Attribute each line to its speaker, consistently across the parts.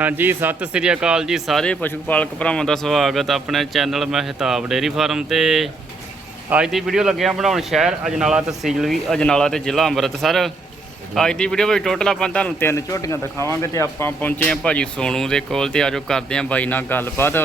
Speaker 1: ਹਾਂਜੀ ਸਤਿ ਸ੍ਰੀ ਅਕਾਲ ਜੀ ਸਾਰੇ ਪਸ਼ੂ ਪਾਲਕ ਭਰਾਵਾਂ ਦਾ ਸਵਾਗਤ ਆਪਣੇ ਚੈਨਲ ਮਹਿਤਾਬ ਡੇਰੀ ਫਾਰਮ ਤੇ। ਅੱਜ ਦੀ ਵੀਡੀਓ ਲੱਗਿਆ ਬਣਾਉਣ ਸ਼ਹਿਰ ਅਜਨਾਲਾ ਤਹਿਸੀਲ ਵੀ ਅਜਨਾਲਾ ਤੇ ਜ਼ਿਲ੍ਹਾ ਅੰਮ੍ਰਿਤਸਰ। ਅੱਜ ਦੀ ਵੀਡੀਓ ਵਿੱਚ ਟੋਟਲ ਆਪਾਂ ਤੁਹਾਨੂੰ ਤਿੰਨ ਝੋਟੀਆਂ ਦਿਖਾਵਾਂਗੇ ਤੇ ਆਪਾਂ ਪਹੁੰਚੇ ਹਾਂ ਭਾਜੀ ਸੋਨੂ ਦੇ ਕੋਲ ਤੇ ਆਜੋ ਕਰਦੇ ਹਾਂ ਬਾਈ ਨਾਲ ਗੱਲਬਾਤ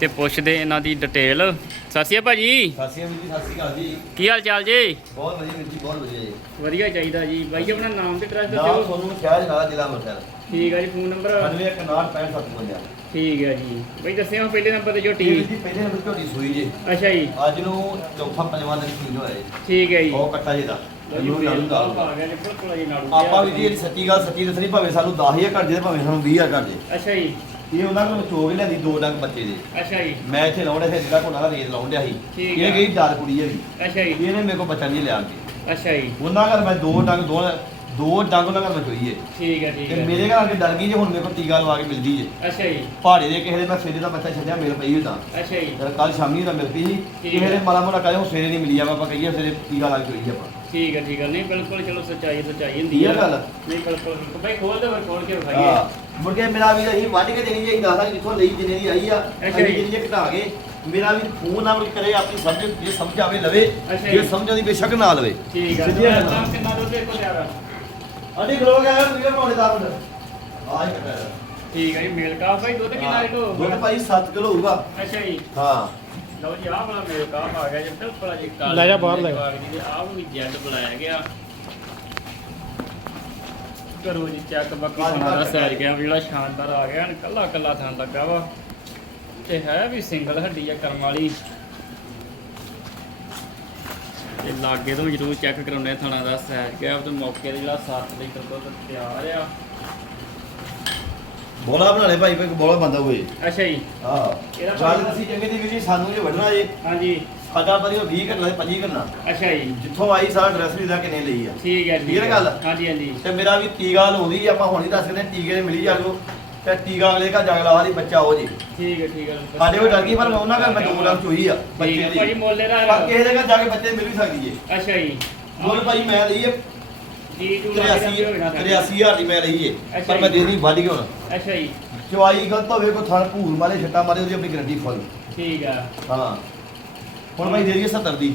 Speaker 1: ਤੇ ਪੁੱਛਦੇ ਇਹਨਾਂ ਦੀ ਡਿਟੇਲ ਸਤਿ ਸ਼੍ਰੀ ਅਕਾਲ ਭਾਜੀ।
Speaker 2: ਅਕਾਲ ਜੀ ਸਤਿ ਸ਼੍ਰੀ ਅਕਾਲ ਜੀ।
Speaker 1: ਕੀ ਹਾਲ ਚਾਲ ਜੀ?
Speaker 2: ਬਹੁਤ ਵਧੀਆ ਜੀ ਬਹੁਤ ਵਧੀਆ ਜੀ।
Speaker 1: ਵਧੀਆ ਚਾਹੀਦਾ ਜੀ। ਬਾਈ ਆਪਣਾ ਨਾਮ ਤੇ ਐਡਰੈਸ ਦੱਸਿਓ।
Speaker 2: ਤੁਹਾਨੂੰ ਸ਼ਹਿਰ ਜਨਾਲਾ ਜ਼ਿਲ੍ਹਾ ਅੰਮ੍ਰਿਤਸਰ।
Speaker 1: ਠੀਕ ਹੈ ਜੀ ਫੋਨ ਨੰਬਰ?
Speaker 2: 916557
Speaker 1: ਠੀਕ ਹੈ ਜੀ। ਬਾਈ ਦੱਸਿਓ ਪਹਿਲੇ ਨੰਬਰ ਤੇ ਝੋਟੀ
Speaker 2: ਦੀ ਪਹਿਲੇ ਨੰਬਰ ਝੋਟੀ ਸੂਈ ਜੀ।
Speaker 1: ਅੱਛਾ ਜੀ।
Speaker 2: ਅੱਜ ਨੂੰ ਚੌਥਾ ਪੰਜਵਾਂ ਦਿਨ ਸੂਈ ਹੋਇਆ ਜੀ।
Speaker 1: ਠੀਕ ਹੈ ਜੀ।
Speaker 2: ਉਹ ਕੱਟਾ ਜੀ ਦਾ ਇਹਨੂੰ ਨਾਲੂ ਦਾ ਆਪਾਂ ਵੀ ਜੀ ਸੱਚੀ ਗੱਲ ਸੱਚੀ ਦੱਸਣੀ ਭਾਵੇਂ ਸਾਨੂੰ 10000 ਘੱਟ ਜੇ ਭਾਵੇਂ ਸਾਨੂੰ 20000 ਘੱਟ ਜੇ।
Speaker 1: ਅੱਛਾ ਜੀ।
Speaker 2: ਇਹ ਉਹਨਾਂ ਕੋਲ ਚੋਗ ਲੈਂਦੀ ਦੋ ਡੰਗ ਬੱਚੇ ਦੇ।
Speaker 1: ਅੱਛਾ ਜੀ।
Speaker 2: ਮੈਂ ਇੱਥੇ ਲਾਉਂਦਾ ਫਿਰ ਜਿਹੜਾ ਕੋਲ ਦਾ ਰੇਤ ਲਾਉਂਦਿਆ ਸੀ।
Speaker 1: ਠੀਕ
Speaker 2: ਇਹ
Speaker 1: ਆ।
Speaker 2: ਗਈ ਦਾਲ ਕੁੜੀ ਹੈਗੀ
Speaker 1: ਅੱਛਾ ਜੀ।
Speaker 2: ਇਹਨੇ ਮੇਰੇ ਕੋਲ ਬੱਚਾ ਨਹੀਂ ਲਿਆ ਕੇ
Speaker 1: ਅੱਛਾ ਜੀ।
Speaker 2: ਉਹਨਾਂ ਘਰ ਮੈਂ ਦੋ ਡੰਗ ਦੋ ਦੋ ਡੰਗ ਉਹਨਾਂ ਘਰ ਚੋਈ ਹੈ
Speaker 1: ਠੀਕ ਹੈ ਠੀਕ
Speaker 2: ਤੇ
Speaker 1: ਹੈ।
Speaker 2: ਮੇਰੇ ਘਰ ਆ ਕੇ ਡਰ ਗਈ ਜੇ ਹੁਣ ਮੇਰੇ ਕੋਲ ਟੀਕਾ ਲਵਾ ਕੇ ਮਿਲਦੀ ਜੇ।
Speaker 1: ਅੱਛਾ ਜੀ।
Speaker 2: ਪਹਾੜੇ ਦੇ ਕਿਸੇ ਦੇ ਮੈਂ ਸਵੇਰੇ ਦਾ ਬੱਚਾ ਛੱਡਿਆ ਮਿਲ ਪਈ ਤਾਂ।
Speaker 1: ਅੱਛਾ ਜੀ।
Speaker 2: ਜਦ ਕੱਲ ਸ਼ਾਮੀ ਦਾ ਮਿਲ ਪਈ ਸੀ।
Speaker 1: ਠੀਕ
Speaker 2: ਕਿਸੇ ਦੇ
Speaker 1: ਹੈ।
Speaker 2: ਮਾੜਾ ਮੋਟਾ ਹੁਣ ਸਵੇਰੇ ਨਹੀਂ ਮਿਲੀ ਜਾਵਾ ਆਪਾਂ ਕਹੀਏ ਸਵੇਰੇ ਟੀਕਾ ਲਾ ਕੇ ਹੋਈ ਆਪਾਂ।
Speaker 1: ਠੀਕ ਹੈ ਠੀਕ ਹੈ। ਨਹੀਂ ਬਿਲਕੁਲ ਚਲੋ ਸੱਚਾਈ ਸੱਚਾਈ ਹੁੰਦੀ
Speaker 2: ਇਹ ਗੱਲ।
Speaker 1: ਨਹੀਂ ਬਿਲਕੁਲ ਬਿਲਕੁਲ। ਭਾਈ ਖੋਲ ਦੇ ਫਿਰ ਖੋਲ ਕੇ ਵਿਖਾਈਏ।
Speaker 2: ਹਾਂ। ਮੁੜ ਕੇ ਮੇਰਾ ਵੀ ਅਸੀਂ ਵੱਢ ਕੇ ਦੇਣੀ ਚਾਹੀਦੀ ਦੱਸਾਂ ਜਿੱਥੋਂ ਲਈ ਜਿੰਨੇ ਦੀ ਆਈ ਆ
Speaker 1: ਅੱਛਾ
Speaker 2: ਅਸੀਂ
Speaker 1: ਜੀ।
Speaker 2: ਜਿੰਨੀ ਘਟਾ ਕੇ ਮੇਰਾ ਵੀ ਫੋਨ ਨਾਲ ਕਰੇ ਆਪਣੀ ਸਮਝ ਜੇ ਸਮਝ ਆਵੇ ਲਵੇ
Speaker 1: ਅੱਛਾ
Speaker 2: ਜੇ
Speaker 1: ਜੀ।
Speaker 2: ਸਮਝ ਆਉਂਦੀ ਬੇਸ਼ੱਕ ਨਾ ਲਵੇ।
Speaker 1: ਠੀਕ ਹੈ
Speaker 2: ਸਿੱਧੀਆਂ ਗੱਲਾਂ।
Speaker 1: ਤਾਂ ਕਿੰਨਾ ਦੁੱਧ ਇੱਕੋ ਤਿਆਰ ਆ
Speaker 2: ਅੜੀ ਖਲੋ ਗਿਆ ਯਾਰ ਵੀਰ ਪਾਉਣੇ ਦਾ ਮੁੰਡਾ ਆਹ ਹੀ ਕੱਟਿਆ
Speaker 1: ਠੀਕ ਹੈ ਜੀ ਮੇਲ ਕਾ ਭਾਈ ਦੁੱਧ ਕਿੰਨਾ ਲੀਟਰ
Speaker 2: ਦੁੱਧ
Speaker 1: ਹੋਊਗਾ?
Speaker 2: ਭਾਈ 7 ਕਿਲੋ ਹੋਊਗਾ।
Speaker 1: ਅੱਛਾ ਜੀ।
Speaker 2: ਹਾਂ।
Speaker 1: ਲਓ ਜੀ ਆਹ ਵਾਲਾ ਮੇਲ ਕਾਫ ਆ ਗਿਆ ਜੀ ਬਿਲਕੁਲ ਜੀ ਕਾਲੀ
Speaker 3: ਲੈ ਜਾ ਬਾਹਰ ਲੈ।
Speaker 1: ਆਹ ਵੀ ਜੈਡ ਬੁਲਾਇਆ ਗਿਆ। ਕਰੋ ਜੀ ਚੈੱਕ ਬਾਕੀ
Speaker 2: ਬਾਹਰ
Speaker 1: ਸਾਰਾ
Speaker 2: ਬਾਹਰ
Speaker 1: ਸੈਰ ਗਿਆ ਵੀ ਜਿਹੜਾ ਸ਼ਾਨਦਾਰ ਆ ਗਿਆ ਕੱਲਾ ਕੱਲਾ ਥਾਂ ਲੱਗਾ ਵਾ। ਤੇ ਹੈ ਵੀ ਸਿੰਗਲ ਹੱਡੀ ਆ ਕਰਮ ਵਾਲੀ ਤੇ ਲਾਗੇ ਤੋਂ ਵੀ ਜ਼ਰੂਰ ਚੈੱਕ ਕਰਾਉਣੇ ਥਾਣਾ ਦਾ ਸੈਰ ਗਿਆ ਤੇ ਮੌਕੇ ਤੇ ਜਿਹੜਾ 7 ਲੀਟਰ ਦੁੱਧ ਤਿਆਰ ਆ।
Speaker 2: ਬੋਲਾ ਬਣਾਣੇ ਭਾਈ ਕੋਈ ਬੋਲਾ ਬੰਦਾ ਹੋਏ
Speaker 1: ਅੱਛਾ ਜੀ।
Speaker 2: ਹਾਂ।
Speaker 1: ਭਾਈ-
Speaker 2: ਅਸੀਂ ਚੰਗੇ ਦੀ ਜੀ ਸਾਨੂੰ ਜੇ ਵੱਢਣਾ ਜੇ।
Speaker 1: ਹਾਂਜੀ।
Speaker 2: ਸਾਡਾ ਬਰੀ 20 ਕਰਨਾ ਤੇ 25 ਕਰਨਾ
Speaker 1: ਅੱਛਾ ਜੀ।
Speaker 2: ਜਿੱਥੋਂ ਆਈ ਸਾਰਾ ਡਰੈਸ ਵੀ ਦਾ ਕਿੰਨੇ ਲਈ ਆ।
Speaker 1: ਠੀਕ ਹੈ
Speaker 2: Clear
Speaker 1: ਹੈ।
Speaker 2: ਗੱਲ?
Speaker 1: ਹਾਂਜੀ ਹਾਂਜੀ।
Speaker 2: ਤੇ ਮੇਰਾ ਵੀ ਟੀਕਾ ਲਾਉਂਦੀ ਆਪਾਂ ਹੁਣ ਹੀ ਦੱਸ ਦਿੰਦੇ ਹਾਂ, ਟੀਕੇ ਦੇ ਮਿਲੀ ਜਾਗੋ ਤੇ ਟੀਕਾ ਅਗਲੇ ਘਰ ਜੰਗਲਾ ਵਾਲੀ ਬੱਚਾ ਹੋ ਜੀ।
Speaker 1: ਠੀਕ ਹੈ ਠੀਕ ਹੈ
Speaker 2: ਸਾਡੇ ਕੋਲ ਡਰ ਗਈ ਪਰ ਉਹਨਾਂ ਘਰ ਮੈਂ ਦੋ ਚੋਈ ਆ ਬੱਚੇ
Speaker 1: ਹੈ ਭਾਜੀ
Speaker 2: ਦੀ।
Speaker 1: ਮੋਲੇ ਦਾ
Speaker 2: ਪਰ ਕਿਸੇ ਦੇ ਘਰ ਜਾ ਕੇ ਬੱਚੇ ਮਿਲ ਵੀ ਸਕਦੀ ਏ
Speaker 1: ਅੱਛਾ ਜੀ।
Speaker 2: ਮੁੱਲ ਭਾਈ ਮੈਂ ਲਈ ਏ
Speaker 1: ਜੀ ਟੂ
Speaker 2: 83 83000 ਦੀ ਮੈਂ ਲਈ ਏ
Speaker 1: ਅੱਛਾ
Speaker 2: ਪਰ ਮੈਂ
Speaker 1: ਜੀ।
Speaker 2: ਦੇਣੀ ਵੱਧ ਗਈ ਹੁਣ।
Speaker 1: ਅੱਛਾ ਜੀ।
Speaker 2: ਚਵਾਈ ਗਲਤ ਹੋਵੇ ਕੋਈ ਥਣ ਭੂਰ ਮਾਰੇ ਛੱਟਾ ਮਾਰੇ ਉਹਦੀ ਆਪਣੀ ਗਰੰਟੀ ਫੁੱਲ।
Speaker 1: ਠੀਕ ਆ।
Speaker 2: ਹਾਂ। ਹੁਣ ਭਾਈ ਦੇ ਦਈਏ 70 ਦੀ।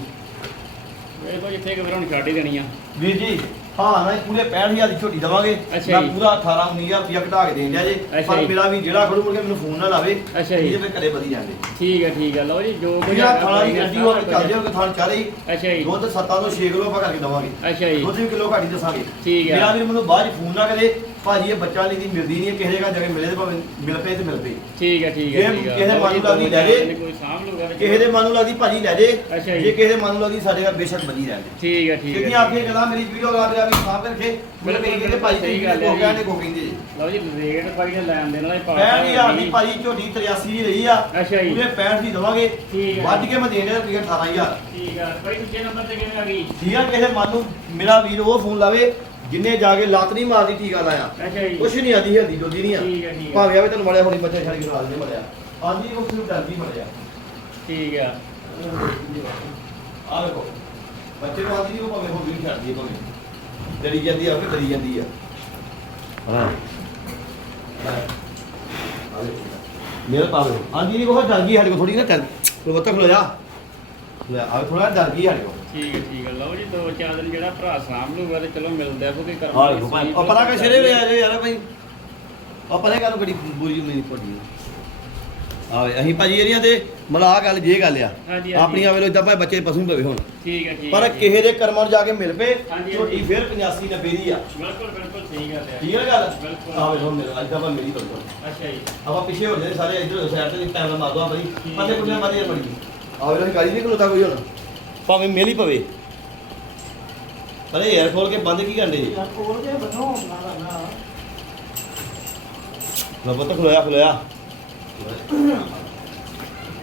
Speaker 1: ਇਹ ਕੋ ਜਿੱਥੇ ਕਿ ਫਿਰ ਹੁਣ ਛੱਡ ਹੀ ਦੇਣੀ ਆ।
Speaker 2: ਵੀਰ ਜੀ ਹਾਂ ਨਾ ਇਹ ਪੂਰੇ 65000 ਦੀ ਝੋਟੀ ਦਵਾਂਗੇ।
Speaker 1: ਅੱਛਾ
Speaker 2: ਮੈਂ
Speaker 1: ਜੀ।
Speaker 2: ਪੂਰਾ 18 19000 ਰੁਪਇਆ ਘਟਾ ਕੇ ਦੇਣ ਜੇ।
Speaker 1: ਅੱਛਾ
Speaker 2: ਪਰ
Speaker 1: ਜੀ।
Speaker 2: ਮੇਰਾ ਵੀ ਜਿਹੜਾ ਖੜੂ ਮੁੜ ਕੇ ਮੈਨੂੰ ਫੋਨ ਨਾ ਲਾਵੇ
Speaker 1: ਅੱਛਾ ਜੀ।
Speaker 2: ਇਹਦੇ ਵਿੱਚ ਘਰੇ ਵਧੀ ਜਾਂਦੇ।
Speaker 1: ਠੀਕ ਹੈ ਠੀਕ ਹੈ ਲਓ ਜੀ ਜੋ ਕੁਝ
Speaker 2: ਜਿਹੜਾ
Speaker 1: ਹੈਗਾ
Speaker 2: ਥਾਣਾ ਦੀ
Speaker 1: ਭਾਈ ਨੇ
Speaker 2: ਗੱਡੀ ਹੋਰ ਚੱਲ ਜਾਓ ਥਾਣ ਚਾਰੇ ਹੀ
Speaker 1: ਅੱਛਾ ਜੀ।
Speaker 2: ਦੁੱਧ 7 ਤੋਂ 6 ਕਿਲੋ ਆਪਾਂ ਕਰਕੇ ਦਵਾਂਗੇ।
Speaker 1: ਅੱਛਾ ਜੀ।
Speaker 2: ਦੁੱਧ ਵੀ ਕਿਲੋ ਘਾਟੀ ਦੱਸਾਂਗੇ।
Speaker 1: ਠੀਕ ਹੈ।
Speaker 2: ਮੇਰਾ ਵੀ ਮੈਨੂੰ ਬਾਅਦ ਚ ਫੋਨ ਨਾ ਕਰੇ। ਭਾਜੀ ਇਹ ਬੱਚਾ ਨਹੀਂ ਦੀ ਮਿਲਦੀ ਨਹੀਂ ਹੈ, ਕਿਸੇ ਜਗ੍ਹਾ ਜਾ ਕੇ ਮਿਲੇ ਤੇ ਭਾਵੇਂ ਮਿਲ ਪਏ ਤੇ ਮਿਲ ਪਏ।
Speaker 1: ਠੀਕ ਹੈ ਠੀਕ ਹੈ
Speaker 2: ਜੇ
Speaker 1: ਠੀਕ ਹੈ।
Speaker 2: ਕਿਸੇ ਮਨ ਨੂੰ ਲੱਗਦੀ
Speaker 1: ਦੋ
Speaker 2: ਲੈ ਜੇ।
Speaker 1: ਕੋਈ ਸਾਂਭ ਲੂਗਾ ਵਿੱਚ।
Speaker 2: ਕਿਸੇ ਦੇ ਮਨ ਨੂੰ ਲੱਗਦੀ ਭਾਜੀ ਲੈ ਜੇ।
Speaker 1: ਅੱਛਾ ਜੀ।
Speaker 2: ਜੇ ਕਿਸੇ ਦੇ ਮਨ ਨੂੰ ਲੱਗਦੀ ਸਾਡੇ ਘਰ ਬੇਸ਼ੱਕ ਬਣੀ ਰਹਿੰਦੇ
Speaker 1: ਠੀਕ ਹੈ ਠੀਕ ਹੈ
Speaker 2: ਕਿਉਂਕਿ ਆਪਕੇ ਗੱਲਾਂ ਮੇਰੀ ਵੀਡੀਓ ਲਾ ਰਿਹਾ ਵੀ ਸਾਫ਼ ਕਰਕੇ ਮੈਨੂੰ ਕਹੀ ਕਹਿੰਦੇ ਭਾਜੀ
Speaker 1: ਸਹੀ ਗੱਲ ਹੈ
Speaker 2: ਕੋ। ਕਹਿੰਦੇ ਕੋ ਕਹਿੰਦੇ
Speaker 1: ਲਓ ਜੀ ਰੇਟ ਨੇ ਲੈਣ ਦੇਣ ਵਾਲੇ ਪਾ
Speaker 2: ਪੈਣ ਦੀ ਆਪਣੀ ਭਾਜੀ ਝੋਟੀ 83 ਦੀ ਰਹੀ ਆ।
Speaker 1: ਅੱਛਾ ਜੀ।
Speaker 2: ਪੂਰੇ 65 ਦੀ ਦਵਾਂਗੇ।
Speaker 1: ਠੀਕ ਹੈ।
Speaker 2: ਵੱਧ ਕੇ ਮੈਂ ਦੇਣੇ ਰੁਪਏ 18000
Speaker 1: ਠੀਕ ਹੈ। ਭਾਈ ਦੂਜੇ ਨੰਬਰ ਤੇ ਕਿਵੇਂ ਆ ਗਈ?
Speaker 2: ਠੀਕ ਆ ਕਿਸੇ ਮਨ ਨੂੰ ਮੇਰਾ ਵੀਰ ਉਹ ਫੋਨ ਲਾਵੇ। ਜਿੰਨੇ ਜਾ ਕੇ ਲੱਤ ਨਹੀਂ ਮਾਰਦੀ ਟੀਕਾ ਲਾਇਆ।
Speaker 1: ਅੱਛਾ ਜੀ।
Speaker 2: ਕੁਛ ਨਹੀਂ ਆਦੀ ਹਲਦੀ ਜੋਦੀ ਨਹੀਂ ਆ।
Speaker 1: ਠੀਕ ਹੈ ਠੀਕ ਹੈ।
Speaker 2: ਭਾਵੇਂ ਆਵੇ ਤੈਨੂੰ ਮੜਿਆ ਹੋਣੀ ਬੱਚੇ ਛੱਡ ਕੇ ਦੇ ਮੜਿਆ। ਆਂਦੀ ਉਹ ਸਿਰ ਡਰਦੀ ਮੜਿਆ।
Speaker 1: ਠੀਕ
Speaker 2: ਆ। ਵੇਖੋ ਬੱਚੇ ਨੂੰ ਆਂਦੀ ਉਹ ਭਾਵੇਂ ਹੁਣ ਵੀ ਛੱਡਦੀ ਹੈ ਭਾਵੇਂ। ਡਰੀ ਜਾਂਦੀ ਆ ਆਪੇ ਡਰੀ ਜਾਂਦੀ ਆ। ਹਾਂ। ਮੇਰੇ ਪਾਵੇ ਆਂਦੀ ਨਹੀਂ ਬਹੁਤ ਡਰ ਗਈ ਸਾਡੇ ਕੋਲ ਥੋੜੀ ਨਾ ਚੱਲ। ਕੋਈ ਬੱਤਾ ਖਲੋ ਜਾ ਲੈ ਆ ਥੋੜਾ ਡਰ ਗਈ ਸਾਡੇ ਕੋਲ।
Speaker 1: ਠੀਕ ਹੈ ਠੀਕ ਹੈ। ਲਓ ਜੀ ਦੋ ਚਾਰ ਦਿਨ ਜਿਹੜਾ ਭਰਾ ਸਾਂਭ ਲੂਗਾ ਤੇ ਚਲੋ ਮਿਲਦਾ ਕੋਈ ਕਰਮ
Speaker 2: ਹਾਂ
Speaker 1: ਵਾਲੀ
Speaker 2: ਦੇਖੋ ਭਾਈ
Speaker 1: ਸਹੀ
Speaker 2: ਉਹ ਪਤਾ ਕਿ ਸਿਰੇ ਵੇ ਆ ਜੇ ਯਾਰ ਭਾਈ। ਉਹ ਪਤਾ ਕਾਹਨੂੰ ਬੜੀ ਬੁਰੀ ਨਹੀਂ ਪੜੀ ਆਵੇ ਅਸੀਂ ਭਾਜੀ ਇਹਦੀਆਂ ਤੇ ਮਲਾ ਗੱਲ ਜੇ ਗੱਲ ਆ।
Speaker 1: ਹਾਂਜੀ, ਹਾਂਜੀ।
Speaker 2: ਆਪਣੀਆਂ ਵੇਲੇ ਇਦਾਂ ਭਾਈ ਬੱਚੇ ਪਸੂ ਪਵੇ ਹੁਣ।
Speaker 1: ਠੀਕ ਹੈ ਠੀਕ
Speaker 2: ਪਰ
Speaker 1: ਹੈ,
Speaker 2: ਕਿਸੇ ਦੇ ਕਰਮਾਂ ਨੂੰ ਜਾ ਕੇ ਮਿਲ ਪਏ
Speaker 1: ਹਾਂਜੀ, ਹਾਂਜੀ।
Speaker 2: ਫਿਰ 85 90 ਦੀ ਆ।
Speaker 1: ਬਿਲਕੁਲ ਬਿਲਕੁਲ ਸਹੀ ਗੱਲ ਹੈ।
Speaker 2: ਠੀਕ ਹੈ ਗੱਲ?
Speaker 1: ਬਿਲਕੁਲ।
Speaker 2: ਆਵੇ ਹੁਣ ਮੇਰਾ ਅੱਜ ਤਾਂ ਮੇਰੀ ਬਿਲਕੁਲ
Speaker 1: ਅੱਛਾ ਜੀ।
Speaker 2: ਆਪਾਂ ਪਿੱਛੇ ਹੋ ਜਾਂਦੇ ਸਾਰੇ ਇੱਧਰ ਸਾਈਡ ਤੇ ਟਾਈਮ ਮਾਰ ਦੋ ਆ ਬਈ
Speaker 1: ਠੀਕ ਹੈ।
Speaker 2: ਪੁੱਲੇ ਮਾਰੀ ਜਾ ਬੜੀ। ਆਵੇ ਨਾ ਗਾੜੀ ਨਹੀਂ ਖਲੋਤਾ ਕੋਈ ਹੁਣ। ਭਾਵੇਂ ਮੇਲ ਹੀ ਪਵੇ। ਅਰੇ ਯਾਰ ਖੋਲ ਕੇ ਬੰਦ ਕੀ ਕਰਦੇ ਜੀ?
Speaker 3: ਕੋਲ ਕੇ ਬਣੋ ਨਾ। ਨਾ
Speaker 2: ਖਲੋਇਆ ਖਲੋਇਆ।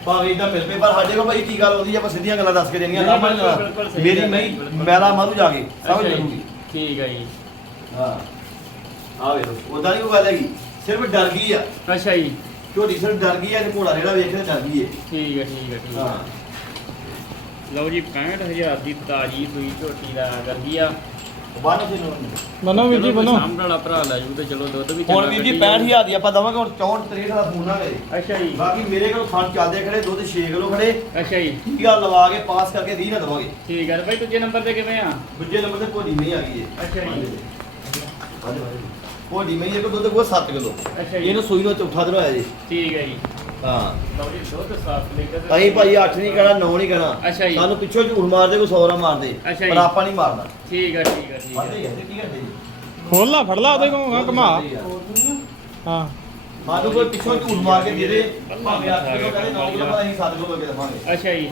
Speaker 2: ਭਾਵੇਂ ਇਦਾਂ ਮਿਲ ਪਏ ਪਰ ਸਾਡੇ ਕੋਲ ਭਾਈ ਕੀ ਗੱਲ ਹੁੰਦੀ ਆ ਆਪਾਂ ਸਿੱਧੀਆਂ ਗੱਲਾਂ ਦੱਸ ਕੇ ਦੇਣੀਆਂ ਨਾ
Speaker 1: ਬਿਲਕੁਲ, ਸਹੀ
Speaker 2: ਮੇਰੀ
Speaker 1: ਗੱਲ ਹੈ,
Speaker 2: ਮੈਂ। ਮੈਲਾ ਮਾਰੂ ਜਾ ਕੇ ਸਮਝ ਲੂਗੀ
Speaker 1: ਠੀਕ ਹੈ ਜੀ।
Speaker 2: ਹਾਂ। ਆ ਵੇ ਉਦਾਂ ਨਹੀਂ ਕੋਈ ਗੱਲ ਹੈਗੀ ਸਿਰਫ ਡਰ ਗਈ ਆ।
Speaker 1: ਅੱਛਾ ਜੀ।
Speaker 2: ਝੋਟੀ ਸਿਰਫ ਡਰ ਗਈ ਆ ਤੇ ਘੋੜਾ ਜਿਹੜਾ ਡਰ ਗਈ ਏ।
Speaker 1: ਠੀਕ ਹੈ ਠੀਕ ਹੈ ਠੀਕ
Speaker 2: ਹਾਂ
Speaker 1: ਹੈ। ਲਓ ਜੀ 65000 ਦੀ ਤਾਜੀ ਸੂਈ ਝੋਟੀ ਦਾ ਗਰਗੀ ਆ
Speaker 2: ਨੂੰ
Speaker 4: ਬਨੋ ਵੀਰ ਜੀ ਬਨੋ
Speaker 1: ਸਾਹਮਣੇ ਵਾਲਾ ਭਰਾ ਲੈ ਜੂ ਤੇ ਚਲੋ ਦੁੱਧ ਵੀ
Speaker 2: ਹੁਣ ਵੀਰ ਜੀ
Speaker 1: ਕੱਢੀ
Speaker 2: 65000 ਦੀ ਆਪਾਂ ਦਵਾਂਗੇ ਹੁਣ 64 63 ਦਾ ਫੋਨ ਨਾ ਕਰੇ
Speaker 1: ਅੱਛਾ ਜੀ।
Speaker 2: ਬਾਕੀ ਮੇਰੇ ਕੋਲ ਖਾਣ ਚੱਲਦੇ ਖੜੇ ਦੁੱਧ 6 ਕਿਲੋ ਖੜੇ।
Speaker 1: ਅੱਛਾ ਜੀ।
Speaker 2: ਠੀਕ ਆ ਲਵਾ ਕੇ ਪਾਸ ਕਰਕੇ 20 ਨਾ ਦਵਾਂਗੇ।
Speaker 1: ਠੀਕ ਹੈ ਤੇ ਭਾਈ ਦੂਜੇ ਨੰਬਰ ਤੇ ਕਿਵੇਂ ਆ?
Speaker 2: ਦੂਜੇ ਨੰਬਰ ਤੇ ਭੋਡੀ ਮਈ ਆ ਗਈ ਹੈ
Speaker 1: ਅੱਛਾ ਜੀ।
Speaker 2: ਭੋਡੀ ਮਈ ਇਹ ਕੋ ਦੁੱਧ ਕੋ 7 ਕਿਲੋ।
Speaker 1: ਅੱਛਾ ਜੀ।
Speaker 2: ਇਹਨੂੰ ਸੂਈ ਨੂੰ ਚੌਥਾ ਦਿਨ ਹੋਇਆ ਜੀ।
Speaker 1: ਠੀਕ ਹੈ ਜੀ।
Speaker 2: ਹਾਂ।
Speaker 1: ਲਓ ਜੀ 7 ਲੀਟਰ ਤੇ-
Speaker 2: ਅਸੀਂ ਭਾਈ 8 ਨਹੀਂ ਕਹਿਣਾ 9 ਨਹੀਂ ਕਹਿਣਾ।
Speaker 1: ਅੱਛਾ ਜੀ।
Speaker 2: ਸਾਨੂੰ ਪਿੱਛੋਂ ਝੂਠ ਮਾਰਦੇ ਕੋਈ 100 ਰਾ ਮਾਰਦੇ।
Speaker 1: ਅੱਛਾ ਜੀ।
Speaker 2: ਪਰ ਆਪਾਂ ਨਹੀਂ ਮਾਰਨਾ।
Speaker 1: ਠੀਕ ਹੈ ਠੀਕ ਹੈ ਠੀਕ
Speaker 2: ਆ। ਤੇ ਕੀ ਕਰਦੇ ਜੀ?
Speaker 4: ਖੋਲ ਲਾ ਫੜ ਲਾ ਉਹਦੇ ਕੋਲ ਘਮਾ। ਹਾਂ
Speaker 2: ਸਾਨੂੰ ਕੋਈ ਪਿੱਛੋਂ ਝੂਠ ਮਾਰ ਕੇ ਦੇ ਦੇ। ਭਾਵੇਂ 8 ਕਿਲੋ ਕਹਿੰਦੇ 9 ਕਿਲੋ ਪਰ ਅਸੀਂ 7 ਕਿਲੋ ਅੱਗੇ ਦਵਾਂਗੇ।
Speaker 1: ਅੱਛਾ ਜੀ।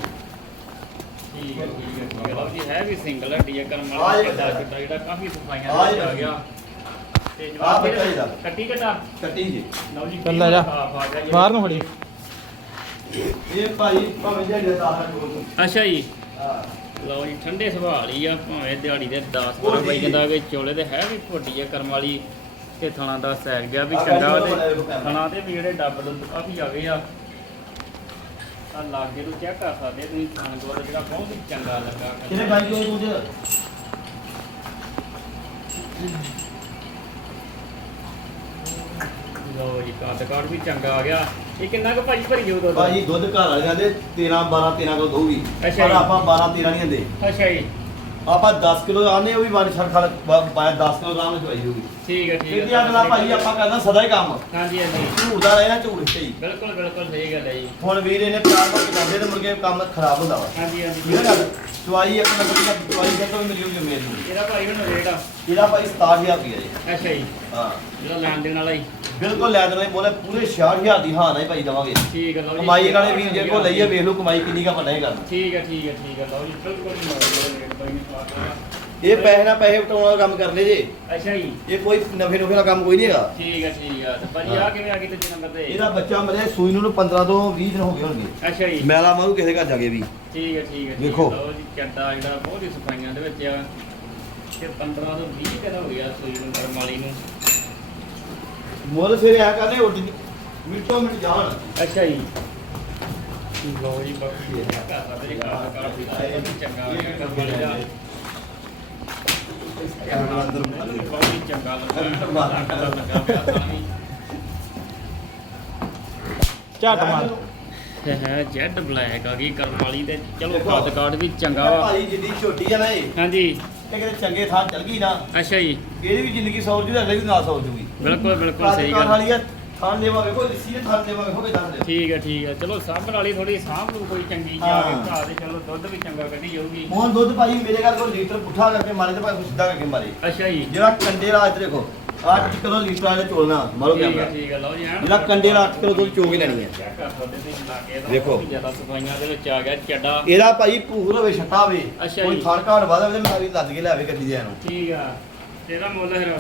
Speaker 1: ਠੀਕ ਹੈ ਠੀਕ ਹੈ ਠੀਕ ਹੈ ਲਓ ਜੀ ਹੈ ਵੀ ਸਿੰਗਲ ਹੱਡੀ ਹੈ ਕਰਮ
Speaker 2: ਆ
Speaker 1: ਵਾਲਾ
Speaker 2: ਜੀ ਬੱਚਾ।
Speaker 1: ਛੋਟਾ ਜਿਹੜਾ ਕਾਫੀ ਸਫਾਈਆਂ
Speaker 2: ਆ
Speaker 1: ਦੇ
Speaker 2: ਜੀ
Speaker 1: ਆ ਗਿਆ। ਤੇ
Speaker 2: ਆ
Speaker 1: ਜਵਾਬ
Speaker 2: ਬੱਚਾ ਇਹਦਾ।
Speaker 1: ਕੱਟੀ ਕਟਾ
Speaker 2: ਕੱਟੀ ਜੀ।
Speaker 1: ਲਓ ਜੀ
Speaker 4: ਚੱਲ ਲੈ ਜਾ।
Speaker 1: ਸਾਫ਼ ਆ ਗਿਆ ਜੀ।
Speaker 4: ਬਾਹਰ ਨੂੰ ਖੜੀ
Speaker 2: ਇਹ ਭਾਈ ਭਾਵੇਂ ਜਿਹੜੇ ਦਾਖਲ ਕੋਲ
Speaker 1: ਅੱਛਾ ਜੀ।
Speaker 2: ਹਾਂ।
Speaker 1: ਲਓ ਜੀ ਠੰਡੇ ਸੁਭਾਅ ਲਈ ਆ ਭਾਵੇਂ ਦਿਹਾੜੀ ਦੇ 10
Speaker 2: ਉਹ
Speaker 1: ਰੁਪਏ
Speaker 2: ਜੀ।
Speaker 1: ਕਹਿੰਦਾ ਕਿ ਚੋਲੇ ਤੇ ਹੈ ਵੀ ਫੋਟੀ ਆ ਕਰਮ ਵਾਲੀ ਤੇ ਥਣਾ ਦਾ ਸੈਗ ਗਿਆ ਵੀ ਚੰਗਾ ਤੇ। ਥਣਾ ਤੇ ਵੀ ਜਿਹੜੇ ਡੱਬ ਡੁੱਬ ਕਾਫੀ ਆ ਗਏ ਆ। ਆ ਲਾਗੇ ਨੂੰ ਚੈੱਕ ਕਰ ਸਕਦੇ ਤੁਸੀਂ ਥਣ ਕੋਲ ਜਿਹੜਾ ਬਹੁਤ ਹੀ ਚੰਗਾ ਲੱਗਾ।
Speaker 2: ਕਿਹਨੇ ਬਾਈ ਕੋਲ ਕੁਝ?
Speaker 1: ਲਓ ਜੀ ਕਾਟ ਕਾਟ ਵੀ ਚੰਗਾ ਆ ਗਿਆ। ਇਹ ਕਿੰਨਾ ਕੁ ਭਾਜੀ ਭਰੀ ਜਾਊ ਦੁੱਧ?
Speaker 2: ਭਾਜੀ ਦੁੱਧ ਘਰ ਵਾਲਿਆਂ ਦੇ 13 12 13 ਕਿਲੋ ਦਊਗੀ
Speaker 1: ਅੱਛਾ
Speaker 2: ਪਰ
Speaker 1: ਜੀ।
Speaker 2: ਆਪਾਂ 12 13 ਨਹੀਂ ਦਿੰਦੇ।
Speaker 1: ਅੱਛਾ ਜੀ।
Speaker 2: ਆਪਾਂ 10 ਕਿਲੋ ਆਨੇ ਉਹ ਵੀ ਵਾਰ ਛੜ ਖੜ ਪਾਇਆ 10 ਕਿਲੋ ਆਰਾਮ ਨਾਲ ਚਵਾਈ ਹੋਊਗੀ।
Speaker 1: ਠੀਕ ਹੈ ਠੀਕ
Speaker 2: ਕਿਉਂਕਿ ਅਗਲਾ ਭਾਈ ਆਪਾਂ ਕਰਨਾ ਸਦਾ ਹੀ ਕੰਮ।
Speaker 1: ਹਾਂਜੀ ਹਾਂਜੀ।
Speaker 2: ਝੂਠ ਦਾ ਰਹਿਣਾ ਝੂਠ ਤੇ ਹੀ
Speaker 1: ਬਿਲਕੁਲ ਬਿਲਕੁਲ ਸਹੀ ਗੱਲ ਹੈ ਜੀ।
Speaker 2: ਹੁਣ ਵੀਰ ਇਹਨੇ ਪਿਆਰ ਨਾਲ ਚਲਾਉਂਦੇ ਤੇ ਮੁਰਗੇ ਕੰਮ ਖਰਾਬ ਹੁੰਦਾ ਵਾ।
Speaker 1: ਹਾਂਜੀ ਹਾਂਜੀ।
Speaker 2: ਠੀਕ ਹੈ ਗੱਲ? ਚਵਾਈ ਇੱਕ ਨੰਬਰ ਦੀ ਚਵਾਈ ਫਿਰ ਤੋਂ ਵੀ ਮਿਲੀ ਹੋਈ ਮੇਰ ਨੂੰ
Speaker 1: ਇਹਦਾ ਭਾਈ ਹੁਣ ਰੇਟ ਆ।
Speaker 2: ਇਹਦਾ ਭਾਈ 67000 ਰੁਪਏ ਜੀ।
Speaker 1: ਅੱਛਾ ਜੀ।
Speaker 2: ਹਾਂ।
Speaker 1: ਜਿਹੜਾ ਲੈਣ ਦੇਣ ਵਾਲਾ ਜੀ।
Speaker 2: ਬਿਲਕੁਲ ਲੈ ਦੇਣੇ ਬੋਲੇ ਪੂਰੇ 66000 ਦੀ ਹਾਂ ਨਹੀਂ ਭਾਈ ਦਵਾਂਗੇ।
Speaker 1: ਠੀਕ ਹੈ ਲਓ ਜੀ
Speaker 2: ਕਮਾਈ ਵਾਲੇ ਵੀਰ ਜੇ ਕੋ ਲਈਏ ਵੇਖ ਲਓ ਕਮਾਈ ਕਿੰਨੀ ਕਾ ਪਤਾ ਹੀ ਕਰਨਾ
Speaker 1: ਠੀਕ ਹੈ ਠੀਕ ਹੈ ਠੀਕ ਹੈ ਲਓ ਜੀ ਬਿਲਕੁਲ ਨਹੀਂ ਮਾਰੋ ਰੇਟ ਭਾਈ ਨੇ ਸਵਾਦ
Speaker 2: ਇਹ ਪੈਸੇ ਨਾਲ ਪੈਸੇ ਵਟਾਉਣ ਵਾਲਾ ਕੰਮ ਕਰਦੇ ਜੇ।
Speaker 1: ਅੱਛਾ ਜੀ।
Speaker 2: ਇਹ ਕੋਈ ਨਫੇ ਨੁਫੇ ਦਾ ਕੰਮ ਕੋਈ ਨਹੀਂ ਹੈਗਾ।
Speaker 1: ਠੀਕ ਹੈ ਠੀਕ ਹੈ ਤੇ ਭਾਜੀ ਆ ਕਿਵੇਂ ਆ ਗਈ ਤੇ ਨੰਬਰ ਤੇ?
Speaker 2: ਇਹਦਾ ਬੱਚਾ ਮਰੇ ਸੂਈ ਨੂੰ 15 ਤੋਂ 20 ਦਿਨ ਹੋ ਗਏ ਹੋਣਗੇ।
Speaker 1: ਅੱਛਾ ਜੀ।
Speaker 2: ਮੈਲਾ ਮਾਰੂ ਕਿਸੇ ਘਰ ਜਾ ਕੇ ਵੀ।
Speaker 1: ਠੀਕ ਹੈ ਠੀਕ ਹੈ ਹੈ।
Speaker 2: ਵੇਖੋ।
Speaker 1: ਲਓ ਜੀ ਚੱਡਾ ਜਿਹੜਾ ਬਹੁਤ ਹੀ ਸਫਾਈਆਂ ਦੇ ਵਿੱਚ ਆ। ਤੇ 15 ਤੋਂ 20 ਕਿਹਦਾ ਹੋ ਗਿਆ ਸੂਈ ਨੂੰ ਕਰਮ ਵਾਲੀ ਨੂੰ?
Speaker 2: ਮੁੱਲ ਫਿਰ ਆ ਕਰਨੇ ਉੱਡ ਮਿੱਟੋ ਮਿੱਟ ਜਾਣ
Speaker 1: ਅੱਛਾ ਜੀ। ਲਓ ਜੀ ਬਾਕੀ ਇਹ ਘਰ ਦਾ ਤੇ ਕਾਰ ਵੀ ਬਹੁਤ ਹੀ ਚੰਗਾ ਆ ਗਿਆ ਕਰਮ ਵਾਲੀ ਦਾ ਬਹੁਤ ਚੰਗਾ ਲੱਗਾ ਲੱਗਾ ਪਿਆ ਸਾਨੂੰ
Speaker 4: ਝੱਟ ਮਾਰ।
Speaker 1: ਹੈ ਜੈਡ ਬਲੈਕ ਆ ਗਈ ਕਰਮ ਵਾਲੀ ਤੇ? ਚਲੋ ਕਾਠ ਵੀ ਚੰਗਾ ਵਾ।
Speaker 2: ਭਾਈ ਜਿੱਦੀ ਛੋਟੀ ਆ ਨਾ ਇਹ।
Speaker 1: ਹਾਂਜੀ।
Speaker 2: ਇਹ ਕਿਤੇ ਚੰਗੇ ਥਾਂ ਚਲ ਗਈ ਨਾ
Speaker 1: ਅੱਛਾ ਜੀ।
Speaker 2: ਇਹਦੀ ਵੀ ਜ਼ਿੰਦਗੀ ਸੌਰ ਜੂ ਅਗਲੇ ਵੀ ਨਾ ਸੌਰ ਜੂਗੀ।
Speaker 1: ਬਿਲਕੁਲ ਬਿਲਕੁਲ ਸਹੀ ਗੱਲ।
Speaker 2: ਵਾਲੀ ਆ ਥਾਂ ਦੇਵਾ ਵੇਖੋ ਲਿੱਸੀ ਦੇ ਥਾਂ ਦੇਵਾ ਵੇਖੋ ਕਿਦਾਂ ਦੇ
Speaker 1: ਠੀਕ ਹੈ ਠੀਕ ਹੈ ਚਲੋ ਸਾਂਭਣ ਵਾਲੀ ਥੋੜੀ ਸਾਂਭ ਲੂ ਕੋਈ ਚੰਗੀ ਜਾ ਕੇ
Speaker 2: ਹਾਂ।
Speaker 1: ਭਰਾ ਦੇ ਚਲੋ ਦੁੱਧ ਵੀ ਚੰਗਾ ਕੱਢੀ ਜਾਊਗੀ।
Speaker 2: ਹੁਣ ਦੁੱਧ ਭਾਈ ਮੇਰੇ ਘਰ ਕੋਲ ਲੀਟਰ ਪੁੱਠਾ ਕਰਕੇ ਮਾਰੇ ਤੇ ਭਾਈ ਸਿੱਧਾ ਕਰਕੇ ਮਾਰੇ।
Speaker 1: ਅੱਛਾ ਜੀ।
Speaker 2: ਜਿਹੜਾ ਕੰਡੇ ਅੱਜ ਦੇਖੋ 8 ਕਿਲੋ ਲੀਟਰ ਵਾਲੇ ਚੋਲਣਾ ਮਾਰੋ
Speaker 1: ਠੀਕ ਹੈ ਠੀਕ ਹੈ ਲਓ ਜੀ
Speaker 2: ਜਿਹੜਾ ਕੰਡੇ ਵਾਲਾ 8 ਕਿਲੋ ਦੁੱਧ ਚੋ ਕੇ ਲੈਣੀ ਹੈ।
Speaker 1: ਚੈੱਕ ਕਰ ਸਕਦੇ ਤੁਸੀਂ ਲਾ ਕੇ ਇਹਦਾ
Speaker 2: ਵੇਖੋ।
Speaker 1: ਬਹੁਤ ਹੀ ਜ਼ਿਆਦਾ ਸਫਾਈਆਂ ਦੇ ਵਿੱਚ ਆ ਗਿਆ ਚੱਡਾ।
Speaker 2: ਇਹਦਾ ਭਾਈ ਭੂਰ ਹੋਵੇ ਛੱਟਾ ਹੋਵੇ ਕੋਈ। ਥਣ ਘਾਟ ਵਾਦਾ ਹੋਵੇ ਤੇ ਮੈਂ ਵੀ ਲੱਦ ਕੇ ਲਿਆਵੇ ਗੱਡੀ ਦੇ ਨੂੰ
Speaker 1: ਠੀਕ ਆ। ਇਹਦਾ ਮੁੱਲ ਫਿਰ।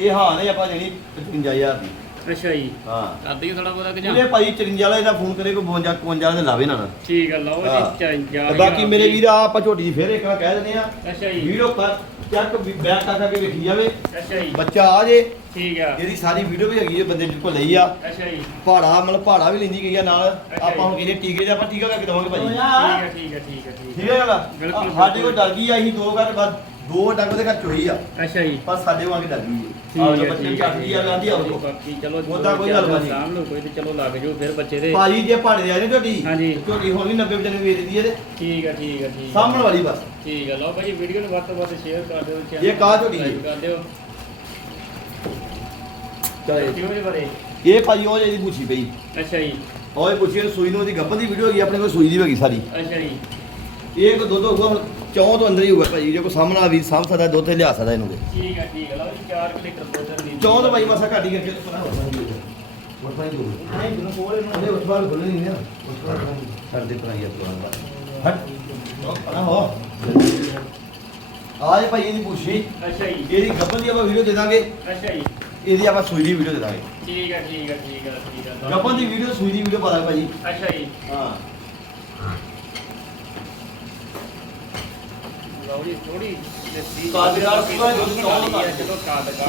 Speaker 2: ਇਹ ਹਾਂ ਨਹੀਂ ਆਪਾਂ ਦੇਣੀ 55000 ਦੀ।
Speaker 1: ਅੱਛਾ ਜੀ
Speaker 2: ਹਾਂ।
Speaker 1: ਕਰਦੀ ਥੋੜਾ ਬਹੁਤਾ ਕਿ ਜਾਂ
Speaker 2: ਇਹਦੇ ਭਾਈ 54 ਵਾਲਾ ਇਹਦਾ ਫੋਨ ਕਰੇ ਕੋਈ 52 51 ਦੇ ਲਾਵੇ ਨਾ ਨਾ
Speaker 1: ਠੀਕ ਆ ਲਓ
Speaker 2: ਹਾਂ।
Speaker 1: ਜੀ ਚੰਗਾ
Speaker 2: ਤੇ ਬਾਕੀ ਮੇਰੇ ਵੀਰ ਆ ਆਪਾਂ ਝੋਟੀ ਦੀ ਫੇਰ ਇੱਕ ਵਾਰ ਕਹਿ ਦਿੰਦੇ ਆ।
Speaker 1: ਅੱਛਾ ਜੀ।
Speaker 2: ਵੀਡੀਓ ਕਰ ਚੱਕ ਬੈਕ ਕਰ ਕੇ ਵੇਖੀ ਜਾਵੇ।
Speaker 1: ਅੱਛਾ ਜੀ।
Speaker 2: ਬੱਚਾ ਆ ਜੇ
Speaker 1: ਠੀਕ ਆ।
Speaker 2: ਇਹਦੀ ਸਾਰੀ ਵੀਡੀਓ ਵੀ ਹੈਗੀ ਹੈ ਬੰਦੇ ਕੋਲ ਲਈ ਆ।
Speaker 1: ਅੱਛਾ ਜੀ।
Speaker 2: ਪਹਾੜਾ ਮਤਲਬ ਪਹਾੜਾ ਵੀ ਲੈਂਦੀ ਗਈ ਆ ਨਾਲ।
Speaker 1: ਜੀ।
Speaker 2: ਆਪਾਂ ਹੁਣ ਕਹਿੰਦੇ ਟੀਕੇ ਦੇ ਆਪਾਂ ਟੀਕਾ ਕਰਕੇ ਦਵਾਂਗੇ ਭਾਈ
Speaker 1: ਠੀਕ ਆ ਠੀਕ ਆ ਠੀਕ ਆ ਠੀਕ
Speaker 2: ਠੀਕ ਹੈ ਗੱਲ
Speaker 1: ਬਿਲਕੁਲ,
Speaker 2: ਸਾਡੇ ਕੋਲ ਡਰ ਗਈ ਆ ਅਸੀਂ ਦੋ ਘਰ ਬਾਅਦ ਦੋ ਡੰਗ ਦੇ ਘਰ ਚੋਈ ਆ।
Speaker 1: ਆ ਅੱਛਾ ਜੀ।
Speaker 2: ਪਰ ਸਾਡੇ ਵਾਂਗ ਡਰ ਗਈ
Speaker 1: ਠੀਕ
Speaker 2: ਆ
Speaker 1: ਹੈ
Speaker 2: ਬੱਚੇ
Speaker 1: ਠੀਕ
Speaker 2: ਚੱਕ ਗਈ ਆ ਗਾਂਧੀ ਆਉ
Speaker 1: ਬਾਕੀ ਚਲੋ
Speaker 2: ਉਹਦਾ ਕੋਈ ਗੱਲ ਨਹੀਂ।
Speaker 1: ਸਾਂਭ ਲਓ ਕੋਈ ਤੇ ਚਲੋ ਲੱਗ ਜਾਓ ਫਿਰ ਬੱਚੇ ਦੇ
Speaker 2: ਭਾਜੀ ਜੇ ਪਹਾੜੇ ਦੇ ਨੇ ਝੋਟੀ
Speaker 1: ਹਾਂਜੀ।
Speaker 2: ਝੋਟੀ ਹੁਣ ਵੀ 90 95 ਵੇਚਦੀ ਇਹਦੇ।
Speaker 1: ਠੀਕ ਆ ਠੀਕ ਆ ਠੀਕ ਆ।
Speaker 2: ਸਾਹਮਣ ਵਾਲੀ ਬਸ।
Speaker 1: ਠੀਕ ਆ ਲਓ ਭਾਈ ਵੀਡੀਓ ਨੂੰ ਵੱਧ ਤੋਂ ਵੱਧ ਸ਼ੇਅਰ ਕਰ ਦਿਓ channel
Speaker 2: ਇਹ ਕਾਹ ਝੋਟੀ
Speaker 1: subscribe
Speaker 2: ਹੈ?
Speaker 1: ਕਰ ਦਿਓ।
Speaker 2: ਚਲੇ।
Speaker 1: ਕਿਉਂ ਜੀ ਬਰੇ।
Speaker 2: ਇਹ ਭਾਜੀ ਉਹ ਜਿਹਦੀ ਪੁੱਛੀ ਪਈ।
Speaker 1: ਅੱਛਾ ਜੀ।
Speaker 2: ਉਹ ਪੁੱਛੀ ਸੂਈ ਨੂੰ ਉਹਦੀ ਗੱਭਨ ਦੀ ਵੀਡੀਓ ਹੈਗੀ ਆਪਣੇ ਕੋਲ ਸੂਈ ਦੀ ਵੀ ਹੈਗੀ ਸਾਰੀ।
Speaker 1: ਅੱਛਾ ਜੀ।
Speaker 2: ਇਹ ਕੋ ਦੁੱਧ ਹੋਊਗਾ ਹੁਣ ਚੌਂ ਤੋਂ ਅੰਦਰ ਹੀ ਹੋਊਗਾ ਭਾਜੀ ਜੇ ਕੋ ਸਾਹਮਣਾ ਵੀ ਸਾਂਭ ਸਕਦਾ ਦੁੱਧ ਤੇ ਲਿਆ ਸਕਦਾ ਇਹਨੂੰ
Speaker 1: ਠੀਕ ਆ ਠੀਕ ਆ ਲਓ ਜੀ 4 ਲੀਟਰ ਦੁੱਧ ਦੀ
Speaker 2: ਚੌਂ ਤੋਂ ਭਾਈ ਮਸਾ ਘੱਟ ਹੀ ਕਰਕੇ ਵਰਤਾਂ ਹੀ ਦੂਰ ਨਹੀਂ ਤੁਹਾਨੂੰ ਕੋਲ ਇਹਨੂੰ ਉਹਦੇ ਉਸਵਾਲ ਖੁੱਲੇ ਨਹੀਂ ਨਾ ਉਸਵਾਲ ਕਰਦੇ ਪਰਾਈ ਆ ਤੁਰਾਂ ਹਟ। ਆਹ ਹੋ। ਆਜ ਭਾਈ ਇਹਦੀ ਪੁੱਛੀ
Speaker 1: ਅੱਛਾ ਜੀ।
Speaker 2: ਇਹਦੀ ਗੱਭਨ ਦੀ ਆਪਾਂ ਵੀਡੀਓ ਦੇ ਦਾਂਗੇ।
Speaker 1: ਅੱਛਾ ਜੀ।
Speaker 2: ਇਹਦੀ ਆਪਾਂ ਸੂਈ ਦੀ ਵੀਡੀਓ ਦੇ ਦਾਂਗੇ।
Speaker 1: ਠੀਕ ਆ ਠੀਕ ਆ ਠੀਕ ਆ ਠੀਕ
Speaker 2: ਦੀ ਵੀਡੀਓ ਸੂਈ ਦੀ ਵੀਡੀਓ ਪਾ ਦਾਂਗੇ ਭਾਜੀ
Speaker 1: ਅੱਛਾ ਜੀ।
Speaker 2: ਹਾਂ।
Speaker 1: ਲਓ ਜੀ ਥੋੜੀ ਲੱਸੀ
Speaker 2: ਦਾ।
Speaker 1: ਚਲੋ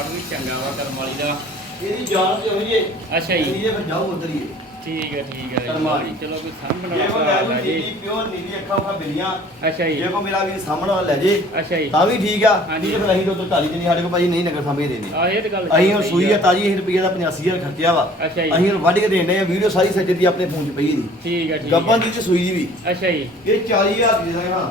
Speaker 1: ਵੀ ਚੰਗਾ ਵਾ ਦਾ।
Speaker 2: ਇਹਦੀ ਜਾਨ ਤੇ
Speaker 1: ਅੱਛਾ ਜੀ।
Speaker 2: ਇਹ ਫਿਰ ਜਾਓ ਉਧਰ ਹੀ।
Speaker 1: ਠੀਕ ਠੀਕ ਹੈ ਠੀਕ ਹੈ
Speaker 2: ਕਰਮਾ
Speaker 1: ਜੀ। ਚਲੋ ਕੋਈ ਸਾਂਭਣ
Speaker 2: ਜੇ
Speaker 1: ਵਾਲਾ
Speaker 2: ਕੋ
Speaker 1: ਭਰਾ
Speaker 2: ਲੈ
Speaker 1: ਲੈ
Speaker 2: ਜੀ।
Speaker 1: ਜੀ
Speaker 2: ਪਿਓਰ ਨੀਲੀ ਅੱਖਾਂ ਉਖਾਂ ਬਿੱਲੀਆਂ
Speaker 1: ਅੱਛਾ ਜੀ।
Speaker 2: ਜੇ ਕੋ ਮੇਰਾ ਵੀ ਸਾਹਮਣੇ ਵਾਲਾ ਲੈ ਜੇ
Speaker 1: ਅੱਛਾ ਜੀ।
Speaker 2: ਤਾਂ ਵੀ ਠੀਕ ਆ।
Speaker 1: ਹਾਂਜੀ।
Speaker 2: ਨਹੀਂ ਤੇ ਫਿਰ ਅਸੀਂ ਤੋਂ ਢਾਲੀ ਜਿੰਨੀ ਸਾਡੇ ਕੋਲ ਭਾਜੀ ਨਹੀਂ ਨਗਰ ਸਾਂਭੇ ਦੇ ਦੇ
Speaker 1: ਆ ਇਹ ਤੇ ਗੱਲ
Speaker 2: ਅਸੀਂ ਹੁਣ
Speaker 1: ਸਹੀ
Speaker 2: ਸੂਈ ਆ ਤਾਜੀ ਇਹ ਰੁਪਈਆ ਦਾ 85000 ਖਰਚਿਆ ਵਾ।
Speaker 1: ਅੱਛਾ ਜੀ।
Speaker 2: ਅਸੀਂ ਹੁਣ ਵੱਢ ਕੇ ਦੇਣੇ ਆ ਵੀਡੀਓ ਸਾਰੀ ਸੱਜੇ ਦੀ ਆਪਣੇ ਫੋਨ 'ਚ ਪਈ ਦੀ
Speaker 1: ਠੀਕ ਹੈ ਠੀਕ
Speaker 2: ਗੱਬਾਂ
Speaker 1: ਹੈ
Speaker 2: ਦੀ ਤੇ ਸੂਈ ਦੀ ਵੀ।
Speaker 1: ਅੱਛਾ ਜੀ।
Speaker 2: ਇਹ 40000 ਦੀ ਹਾਂ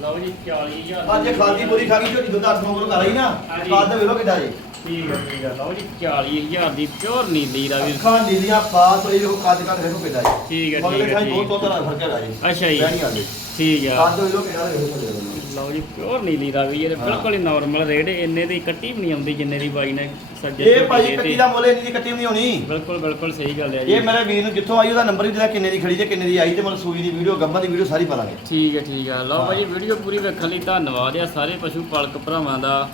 Speaker 1: ਲਓ ਜੀ 40000
Speaker 2: ਅੱਜ ਖਾਦੀ ਪੂਰੀ ਖਾ ਗਈ ਝੋਟੀ ਦੁੱਧ 8 ਕਿਲੋ ਕਰ ਆਈ ਨਾ।
Speaker 1: ਹਾਂਜੀ।
Speaker 2: ਬਾਅਦ ਦੇ ਵੇਲੋ ਕਿੱਡਾ ਜੀ।
Speaker 1: ਠੀਕ ਹੈ ਠੀਕ ਹੈ ਲਓ ਜੀ 40000 ਦੀ ਪਿਓਰ ਨੀਲੀ ਦਾ ਵੀ।
Speaker 2: ਅੱਖਾਂ ਨੀਲੀਆਂ ਪਾਸ ਹੋਈ ਉਹ ਕੱਦ ਕੱਦ ਵੇਖੋ ਕਿੱਡਾ ਜੀ।
Speaker 1: ਠੀਕ ਹੈ ਠੀਕ ਹੈ
Speaker 2: ਬਹੁਤ
Speaker 1: ਠੀਕ
Speaker 2: ਤਰ੍ਹਾਂ ਦਾ ਫ਼ਰਕ ਹੈਗਾ ਜੀ।
Speaker 1: ਅੱਛਾ ਜੀ
Speaker 2: ਬਹਿਣੀ ਆਂਦੇ
Speaker 1: ਠੀਕ ਆ
Speaker 2: ਕੱਦ ਵੇਲੋ ਕਿੱਡਾ ਵੇਖੋ ਥੱਲੇ ਵਾਲਾ।
Speaker 1: ਲਓ ਜੀ ਪਿਓਰ ਨੀਲੀ ਦਾ ਵੀ ਇਹ
Speaker 2: ਹਾਂ।
Speaker 1: ਬਿਲਕੁਲ ਹੀ ਨਾਰਮਲ ਰੇਟ ਇੰਨੇ ਦੀ ਕੱਟੀ ਵੀ ਨਹੀਂ ਆਉਂਦੀ ਜਿੰਨੇ ਦੀ ਬਾਈ ਨੇ ਸੱਜੇ
Speaker 2: ਇਹ ਭਾਜੀ। ਕੱਟੀ ਦਾ ਮੁੱਲ ਇੰਨੀ ਦੀ ਕੱਟੀ ਨਹੀਂ ਹੋਣੀ
Speaker 1: ਬਿਲਕੁਲ ਬਿਲਕੁਲ ਸਹੀ ਗੱਲ ਹੈ ਜੀ
Speaker 2: ਇਹ ਮੇਰੇ ਵੀਰ ਨੂੰ ਜਿੱਥੋਂ ਆਈ ਉਹਦਾ ਨੰਬਰ ਵੀ ਦਿੱਤਾ ਕਿੰਨੇ ਦੀ ਖੜੀ ਤੇ ਕਿੰਨੇ ਦੀ ਆਈ ਤੇ ਮਤਲਬ ਸੂਈ ਦੀ ਵੀਡੀਓ ਗੱਬਾਂ ਦੀ ਵੀਡੀਓ ਸਾਰੀ ਪਾ ਲਾਂਗੇ
Speaker 1: ਠੀਕ ਹੈ ਠੀਕ ਹੈ ਲਓ
Speaker 2: ਹਾਂ।
Speaker 1: ਭਾਜੀ ਵੀਡੀਓ ਪੂਰੀ ਵੇਖਣ ਲਈ ਧੰਨਵਾਦ ਆ ਸਾਰੇ ਪਸ਼ੂ ਪਾਲਕ ਭਰਾਵਾਂ ਦਾ